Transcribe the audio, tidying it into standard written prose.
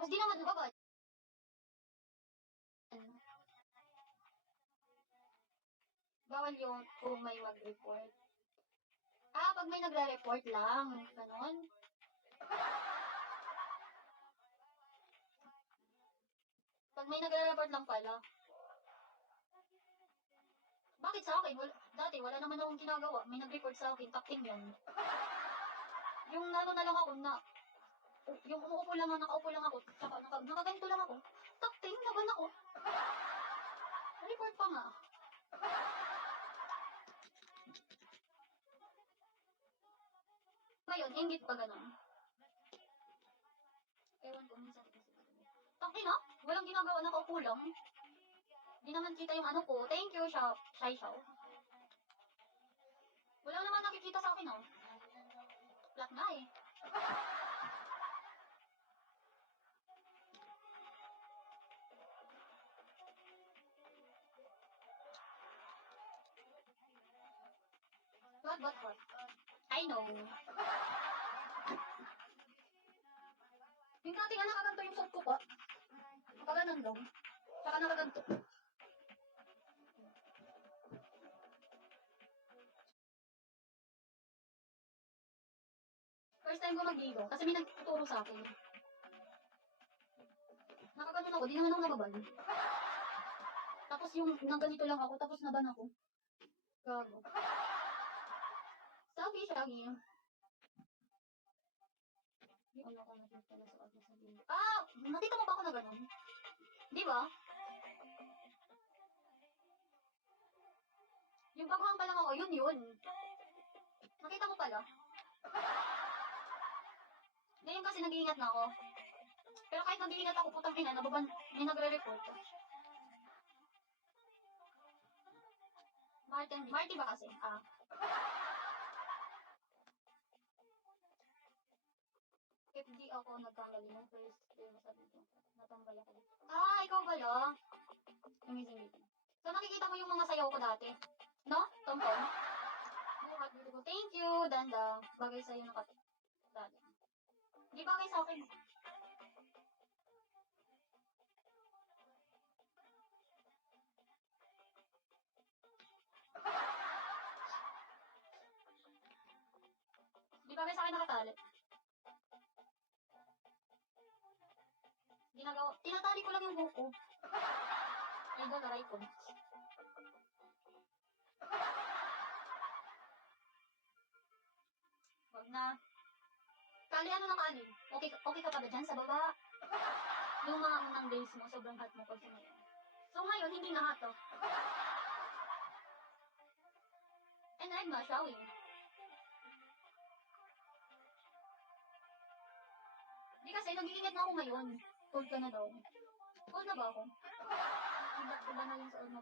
Tapos di naman babad. Bawal yun kung may mag-report. Pag may nagre-report lang. Ganon. Pag may nagre-report lang pala. Bakit sa akin? Dati wala naman akong ginagawa. May nag-report sa akin. Takting yan. Yung ano na lang ako na, yung umuupo lang, nakaupo lang ako, tsaka nakaganito lang ako. Takting, naban ako. Report pa nga. Ngayon, ingit pa ganun. Ewan ko, minsan kasi. Takting na, walang ginagawa, nakaupo lang. Di naman kita yung ano ko. Thank you, Shai Shao. Wala naman nakikita sa akin, oh. Flat na eh. What? I know. Yung dati nga nakaganto yung suot ko pa. Nakaganon lang. Saka nakaganto. First time ko mag-dilo. Kasi may nagtuturo sa akin. Nakaganon ako. Di naman ako nababal. Tapos yung naganito lang ako. Tapos naban ako. Gago. Sabi siya. Di ko na ako nakita sa akin sa dilo. Nakita mo ba ako na ganon? Di ba? Yung baguhan pa lang ako, yun. Nakita mo pala. Ngayon kasi nag-iingat na ako. Pero kahit nag-iingat ako, putang ina, may nagre-report. Marty ba kasi? If di ako nagkamali ng first day, sabi ko, natambay ako dito. Ikaw pala. Amazing meeting. So, nakikita mo yung mga sayaw ko dati. No? Tom-tom? Thank you, Danda. Bagay sa'yo na dati. Di bagay sa akin. Di bagay sa akin nakatali. Tinatali ko lang yung buko. Ay, doon, aray ko. Wag na. Kali, ano na kali? Okay ka pa ba dyan sa baba? Yung mga unang days mo, sobrang hot mo pag sumayaw. So ngayon, hindi na hot to. And I'm not showing. Di kasi, nag-iingat na ako ngayon. Cold ka na daw. Cold na ba ako? Iba na yung sa old mo.